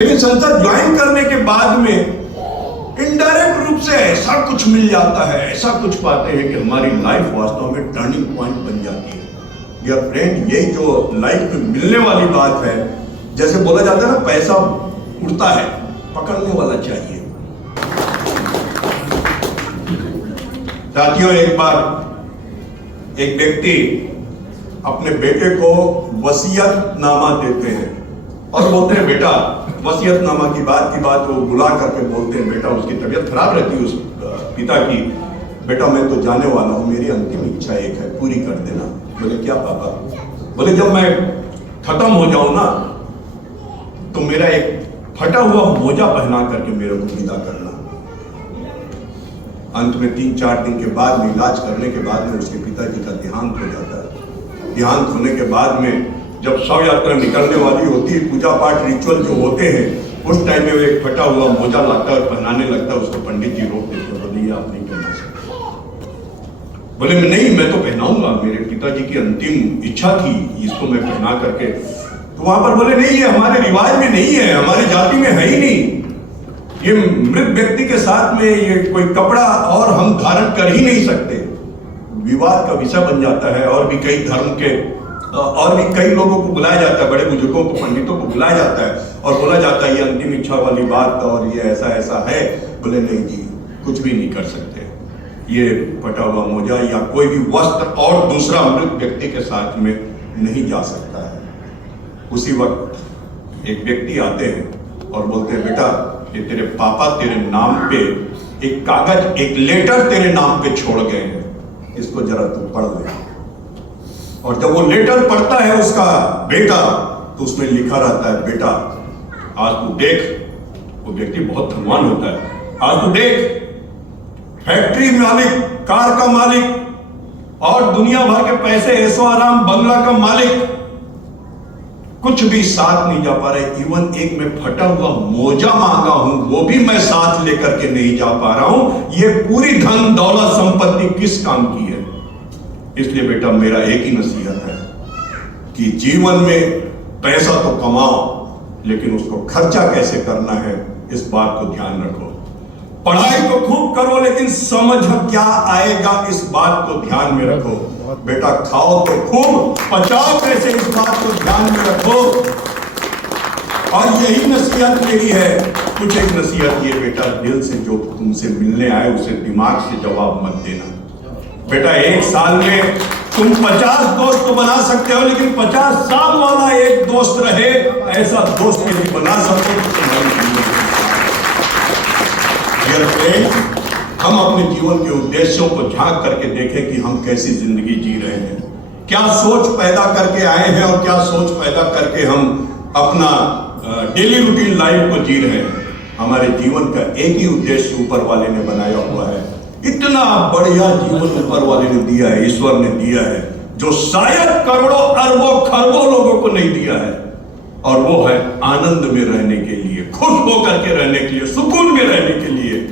लेकिन संसद ज्वाइन करने के बाद में इनडायरेक्ट रूप से ऐसा कुछ मिल जाता है, ऐसा कुछ पाते हैं कि हमारी लाइफ वास्तव में टर्निंग पॉइंट बन जाती है। डियर फ्रेंड, ये जो लाइफ में मिलने वाली बात है, जैसे बोला जाता है ना, पैसा उड़ता है, पकड़ने वाला चाहिए। साथियों, एक बार एक व्यक्ति अपने बेटे को वसीयतनामा देते हैं और बोलते हैं, बेटा, वसीयतनामा की बात वो बुला करके बोलते हैं, बेटा, उसकी तबीयत खराब रहती है उस पिता की, बेटा मैं तो जाने वाला हूं, मेरी अंतिम इच्छा एक है, पूरी कर देना। बोले, क्या पापा? बोले, जब मैं खत्म हो जाऊं ना, तो मेरा एक फटा हुआ मोजा पहना करके मेरे को विदा करना। अंत में 3-4 दिन के बाद में, इलाज करने के बाद में, उसके पिताजी का देहांत हो जाता है। देहांत होने के बाद में जब शव यात्रा निकलने वाली होती है, पूजा पाठ रिचुअल जो होते हैं, उस टाइम में वो एक फटा हुआ मोजा लाता है और पहनाने लगता है। उसको पंडित जी रोक देते हैं, बोले, आप नहीं पहना सकते। बोले, नहीं, मैं तो पहनाऊंगा, मेरे पिताजी की अंतिम इच्छा थी, इसको मैं पहना करके। तो वहां पर बोले, नहीं, ये हमारे रिवाज में नहीं है, हमारे जाति में है ही नहीं, ये मृत व्यक्ति के साथ में ये कोई कपड़ा और हम धारण कर ही नहीं सकते। विवाद का विषय बन जाता है। और भी कई धर्म के और भी कई लोगों को बुलाया जाता है, बड़े बुजुर्गों को, पंडितों को बुलाया जाता है और बोला जाता है, ये अंतिम इच्छा वाली बात और ये ऐसा ऐसा है। बोले, नहीं जी, कुछ भी नहीं कर सकते, ये फटा हुआ मोजा या कोई भी वस्त्र और दूसरा मृत व्यक्ति के साथ में नहीं जा सकता है। उसी वक्त एक व्यक्ति आते हैं और बोलते हैं, बेटा, ये तेरे पापा तेरे नाम पे एक कागज, एक लेटर तेरे नाम पे छोड़ गए हैं, इसको जरा तू पढ़ ले। और जब वो लेटर पढ़ता है उसका बेटा, तो उसमें लिखा रहता है, बेटा, आज तू देख, वो व्यक्ति बहुत धनवान होता है, आज तू देख, फैक्ट्री मालिक, कार का मालिक और दुनिया भर के पैसे, ऐशो आराम, बंगला का मालिक, कुछ भी साथ नहीं जा पा रहे। इवन एक मैं फटा हुआ मोजा मांगा हूं, वो भी मैं साथ लेकर के नहीं जा पा रहा हूं। ये पूरी धन दौलत संपत्ति किस काम की है? इसलिए बेटा, मेरा एक ही नसीहत है कि जीवन में पैसा तो कमाओ, लेकिन उसको खर्चा कैसे करना है, इस बात को ध्यान रखो। पढ़ाई तो खूब करो, लेकिन समझ क्या आएगा, इस बात को ध्यान में रखो। बेटा, खाओ तो खूब, पचाओ कैसे, इस बात को ध्यान में रखो। और यही नसीहत मेरी है। कुछ एक नसीहत ये, बेटा, दिल से जो तुमसे मिलने आए उसे दिमाग से जवाब मत देना। बेटा, एक साल में तुम 50 दोस्त तो बना सकते हो, लेकिन 50 साल वाला एक दोस्त रहे, ऐसा दोस्त नहीं बना सकते। हम अपने जीवन के उद्देश्यों को झांक करके देखें कि हम कैसी जिंदगी जी रहे हैं, क्या सोच पैदा करके आए हैं और क्या सोच पैदा करके हम अपना डेली रूटीन लाइफ को जी रहे हैं। हमारे जीवन का एक ही उद्देश्य ऊपर वाले ने बनाया हुआ है। इतना बढ़िया जीवन ऊपर वाले ने दिया है, ईश्वर ने दिया है, जो शायद करोड़ों अरबों खरबों लोगों को नहीं दिया है। और वो है आनंद में रहने के लिए, खुश होकर के रहने के लिए, सुकून में रहने के लिए।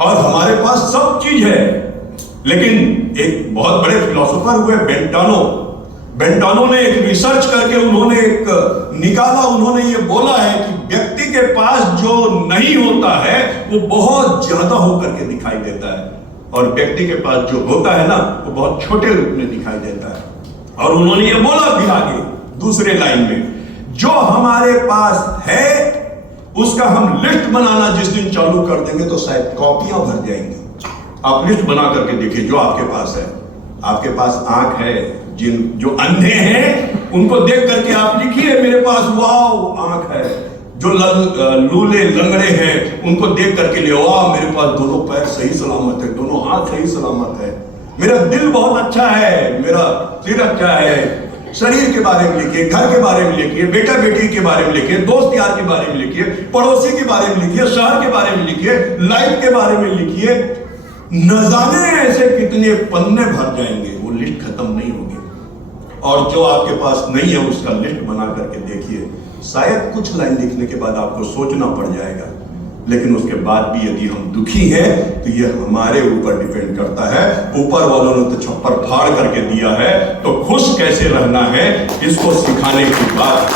और हमारे पास सब चीज है। लेकिन एक बहुत बड़े फिलोसोफर हुए बेंटानो ने एक रिसर्च करके उन्होंने एक निकाला, उन्होंने ये बोला है कि व्यक्ति के पास जो नहीं होता है वो बहुत ज्यादा होकर के दिखाई देता है, और व्यक्ति के पास जो होता है ना, वो बहुत छोटे रूप में दिखाई देता है। और उन्होंने ये बोला भी आगे दूसरे लाइन में, जो हमारे पास है उसका हम लिस्ट बनाना जिस दिन चालू कर देंगे तो शायद कॉपियां भर जाएंगी। आप लिस्ट बना करके देखिए जो आपके पास है। आपके पास आंख है, जो अंधे हैं उनको देख करके आप लिखिए, मेरे पास वाह आंख है। जो लूले लंगड़े हैं उनको देख करके लिए, वाह मेरे पास दोनों पैर सही सलामत है, दोनों हाथ सही सलामत है, मेरा दिल बहुत अच्छा है, मेरा सिर अच्छा है। शरीर के बारे में लिखिए, घर के बारे में लिखिए, बेटा बेटी के बारे में लिखिए, दोस्त यार के बारे में लिखिए, पड़ोसी के बारे में लिखिए, शहर के बारे में लिखिए, लाइफ के बारे में लिखिए। न जाने ऐसे कितने पन्ने भर जाएंगे, वो लिस्ट खत्म नहीं होगी। और जो आपके पास नहीं है उसका लिस्ट बना करके देखिए, शायद कुछ लाइन लिखने के बाद आपको सोचना पड़ जाएगा, लेकिन उसके बाद भी यदि हम दुखी हैं तो ये हमारे ऊपर डिपेंड करता है। ऊपर वालों ने तो छप्पर फाड़ करके दिया है, तो खुश कैसे रहना है इसको सिखाने की बात